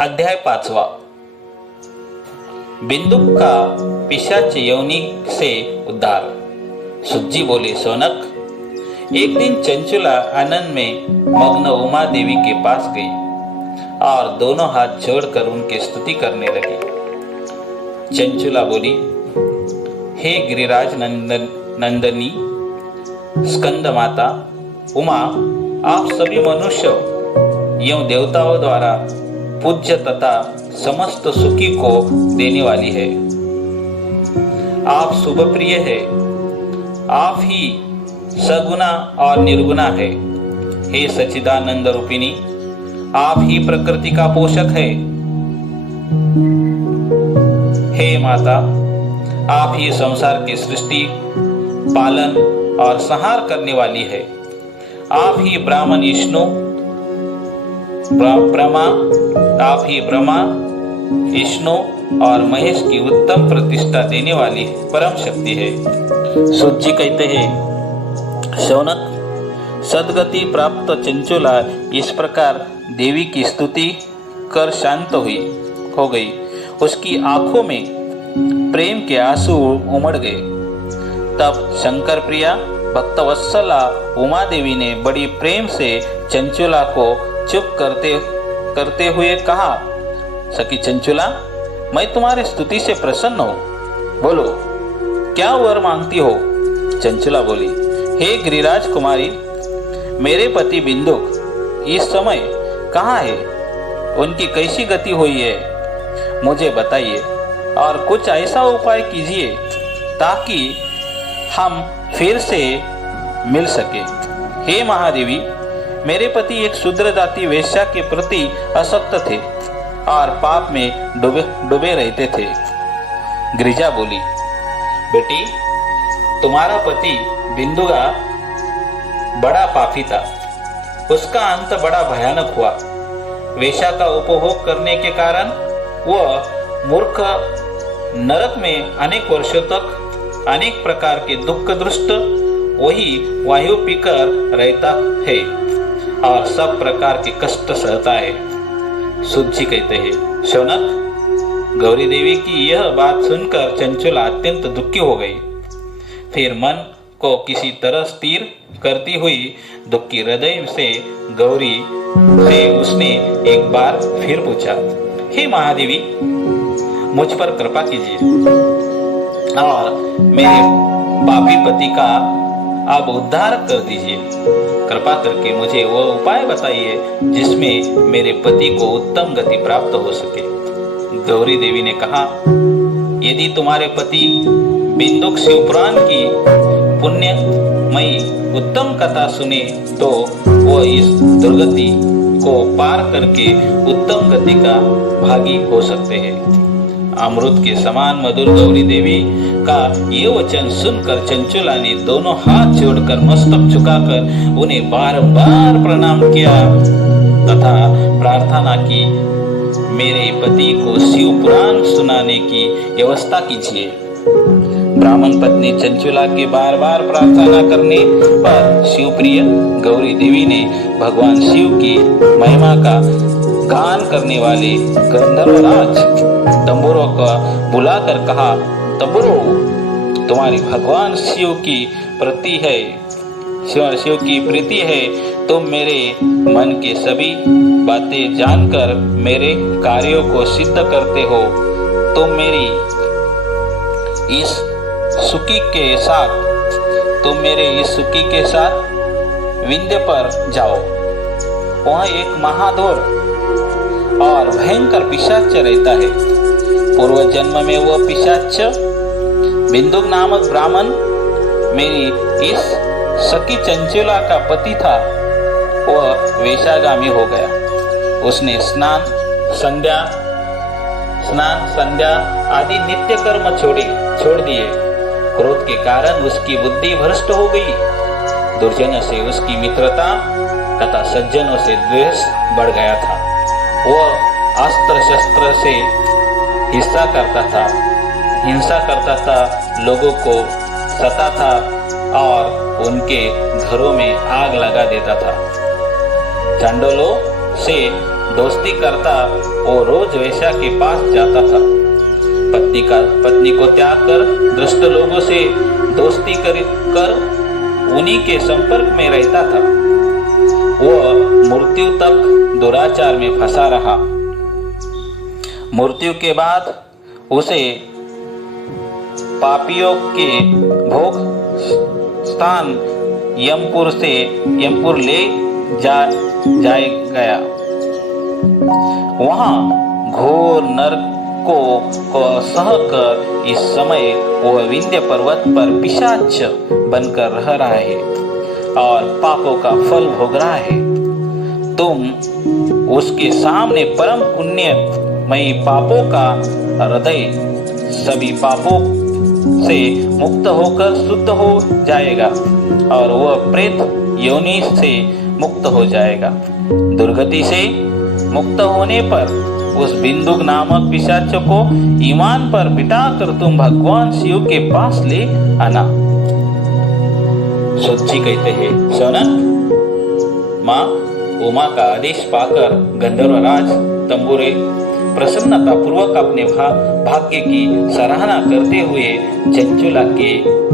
अध्याय 5। बिंदुक का पिशाच योनि से उद्धार। सुज्जी बोले, सोनक, एक दिन चंचुला आनंद में मग्न उमा देवी के पास गई और दोनों हाथ जोड़कर उनकी स्तुति करने लगी। चंचुला बोली, हे गिरिराज नंदनी स्कंद माता उमा, आप सभी मनुष्य एवं देवताओं द्वारा पूज्य तथा समस्त सुखी को देने वाली है। आप शुभ प्रिय है, आप ही सगुना और निर्गुणा है। हे सच्चिदानंद रूपिणी, आप ही प्रकृति का पोषक है। हे माता, आप ही संसार की सृष्टि, पालन और संहार करने वाली है। आप ही ब्राह्मण विष्णु ब्रह्मा, आप ही ब्रह्मा विष्णु और महेश की उत्तम प्रतिष्ठा देने वाली परम शक्ति है। सुज्जी कहते हैं, शौनक, सदगति प्राप्त चंचुला इस प्रकार देवी की स्तुति कर शांत हो गई। उसकी आंखों में प्रेम के आंसू उमड़ गए। तब शंकर प्रिया भक्तवत्सला उमा देवी ने बड़ी प्रेम से चंचुला को चुप करते हुए कहा, सखी चंचुला, मैं तुम्हारे स्तुति से प्रसन्न हूँ। बोलो, क्या वर मांगती हो? चंचुला बोली, हे गिरिराज कुमारी, मेरे पति बिंदुक इस समय कहाँ है? उनकी कैसी गति हुई है, मुझे बताइए और कुछ ऐसा उपाय कीजिए ताकि हम फिर से मिल सके। हे महादेवी, मेरे पति एक शूद्र जाति वेश्या के प्रति आसक्त थे और पाप में डूबे रहते थे। गिरिजा बोली, बेटी, तुम्हारा पति बिंदुगा बड़ा पापी था। उसका अंत बड़ा भयानक हुआ। वेश्या का उपभोग करने के कारण वह मूर्ख नरक में अनेक वर्षों तक अनेक प्रकार के दुख दृष्ट वही वायु पीकर रहता है और सब प्रकार के कष्ट सहता है। सुज्जी कहते हैं, शौनक, गौरी देवी की यह बात सुनकर चंचुला अत्यंत दुखी हो गई। फिर मन को किसी तरह स्थिर करती हुई दुखी हृदय से गौरी से उसने एक बार फिर पूछा, हे महादेवी, मुझ पर कृपा कीजिए और मेरे पापी पति का आप उद्धार कर दीजिए। कृपा करके मुझे वह उपाय बताइए जिसमें मेरे पति को उत्तम गति प्राप्त हो सके। गौरी देवी ने कहा, यदि तुम्हारे पति बिंदुक शिवपुराण की पुण्यमयी उत्तम कथा सुने तो वह इस दुर्गति को पार करके उत्तम गति का भागी हो सकते हैं। अमृत के समान मधुर गौरी देवी का ये वचन सुनकर चंचुला ने दोनों हाथ जोड़कर मस्तक झुकाकर उन्हें बार-बार प्रणाम किया तथा प्रार्थना की, मेरे पति को शिव पुराण सुनाने की व्यवस्था कीजिए। ब्राह्मण पत्नी चंचुला के बार-बार प्रार्थना करने पर शिवप्रिय गौरी देवी ने भगवान शिव की महिमा का गान करने वाले गंधर्वराज तंबुरों का बुलाकर कहा, तंबुरो, तुम्हारी भगवान शिव की प्रीति है। तुम मेरे मन के सभी बातें जानकर मेरे कार्यों को सिद्ध करते हो। तुम मेरे इस सुखी के साथ विंध्य पर जाओ। वहाँ एक महाधोर और भयंकर पिशाच रहता है। पूर्व जन्म में वह पिशाच बिंदुक नामक ब्राह्मण मेरी इस सखी चंचुला का पति था। वह वेश्यागामी हो गया। उसने स्नान संध्या आदि नित्य कर्म छोड़ दिए। क्रोध के कारण उसकी बुद्धि भ्रष्ट हो गई। दुर्जनों से उसकी मित्रता तथा सज्जनों से द्वेष बढ़ गया था। वह अस्त्र शस्त्र से हिंसा करता था, लोगों को सता था और उनके घरों में आग लगा देता था। चंडोलों से दोस्ती करता वो रोज वेश्या के पास जाता था। पत्नी को त्याग कर दुष्ट लोगों से दोस्ती कर उन्हीं के संपर्क में रहता था। वह मृत्यु तक दुराचार में फंसा रहा। मृत्यु के बाद उसे पापियों के भोग स्थान यमपुर ले जाया गया। वहां घोर नरकों को सहकर इस समय वह विंध्य पर्वत पर पिशाच बनकर रह रहा है और पापों का फल भोग रहा है। तुम उसके सामने परम पुण्यमयी पापों का हृदय सभी पापों से मुक्त होकर शुद्ध हो जाएगा और वह प्रेत योनि से मुक्त हो जाएगा। दुर्गति से मुक्त होने पर उस बिंदुक नामक पिशाच को ईमान पर बिठाकर तुम भगवान शिव के पास ले आना। सुज्जी कहते हैं, शौनक, माँ उमा का आदेश पाकर गंधर्वराज तंबुरे प्रसन्नता पूर्वक अपने भाग्य की सराहना करते हुए चंचुला के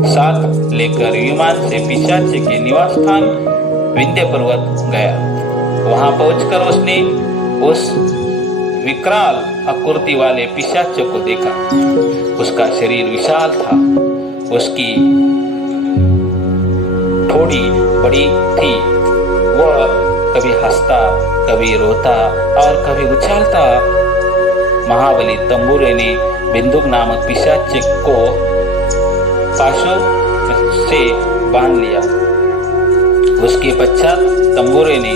साथ लेकर विमान से पिशाच के निवास स्थान विंध्य पर्वत गया। वहां पहुंचकर उसने उस विकराल आकृति वाले पिशाच को देखा। उसका शरीर विशाल था, उसकी ठोड़ी बड़ी थी। वह कभी हंसता, कभी रोता और कभी उछालता। महाबली तंबुरे ने बिंदुक नामक पिशाच को पाशों से बांध लिया। उसके पश्चात तंबुरे ने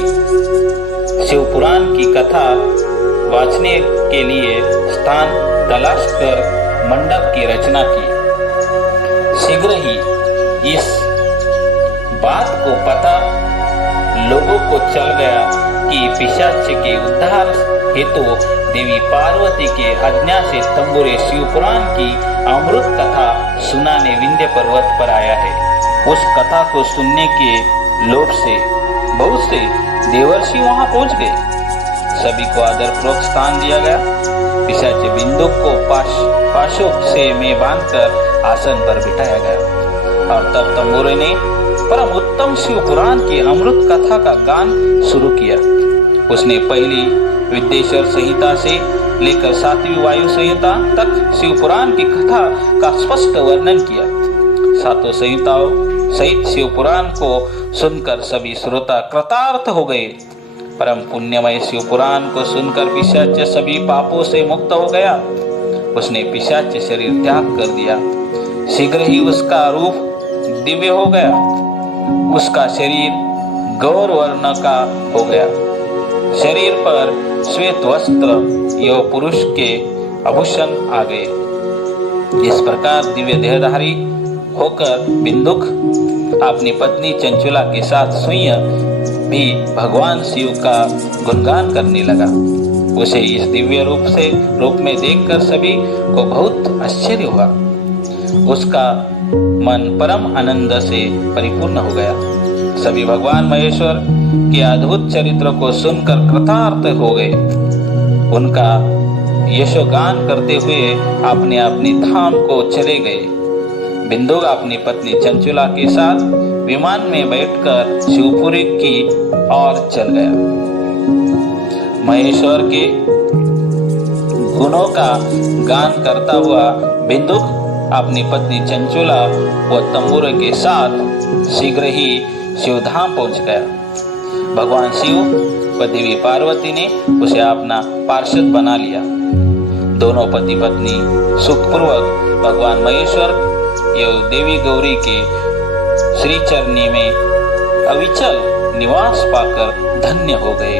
शिवपुराण की कथा वाचने के लिए स्थान तलाश कर मंडप की रचना की। शीघ्र ही इस बात को पता लोगों को चल गया कि पिशाच के उद्धार हेतु देवी पार्वती के आज्ञा से तंबुरे शिवपुराण की अमृत कथा सुनाने विंध्य पर्वत पर आया है। उस कथा को सुनने के लोभ से बहुत से देवर्षि वहां पहुंच गए। सभी को आदरपूर्वक स्थान दिया गया। पिशाच बिंदुक को पाशों से में बांधकर आसन पर बिठाया गया और तब तंबुरे ने परम उत्तम शिव पुराण की अमृत कथा का गान शुरू किया। उसने पहली विद्येश्वर संहिता से लेकर 7वीं वायु संहिता तक शिव पुराण की कथा का स्पष्ट वर्णन किया। सातों संहिताओं सहित शिव पुराण को सुनकर सभी श्रोता कृतार्थ हो गए। परम पुण्यमय शिव पुराण को सुनकर पिशाच सभी पापों से मुक्त हो गया। उसने पिशाच शरीर त्याग कर दिया। शीघ्र ही उसका रूप दिव्य हो गया। उसका शरीर गौर वर्ण का हो गया। शरीर पर श्वेत वस्त्र यो पुरुष के आभूषण आ गए। इस प्रकार दिव्य देहधारी होकर बिंदुक अपनी पत्नी चंचुला के साथ स्वयं भी भगवान शिव का गुणगान करने लगा। उसे इस दिव्य रूप में देखकर सभी को बहुत आश्चर्य हुआ। उसका मन परम आनंद से परिपूर्ण हो गया। सभी भगवान महेश्वर के अद्भुत चरित्र को सुनकर कृतार्थ हो गए। उनका यशोगान करते हुए अपने अपने धाम को चले गए। बिंदुक अपनी पत्नी चंचुला के साथ विमान में बैठकर शिवपुरी की ओर चल गया। महेश्वर के गुणों का गान करता हुआ बिंदुक अपनी पत्नी चंचुला व तंबुरे के साथ शीघ्र ही शिवधाम पहुंच गया। भगवान शिव व देवी पार्वती ने उसे अपना पार्षद बना लिया। दोनों पति पत्नी सुखपूर्वक भगवान महेश्वर एवं देवी गौरी के श्री चरणी में अविचल निवास पाकर धन्य हो गए।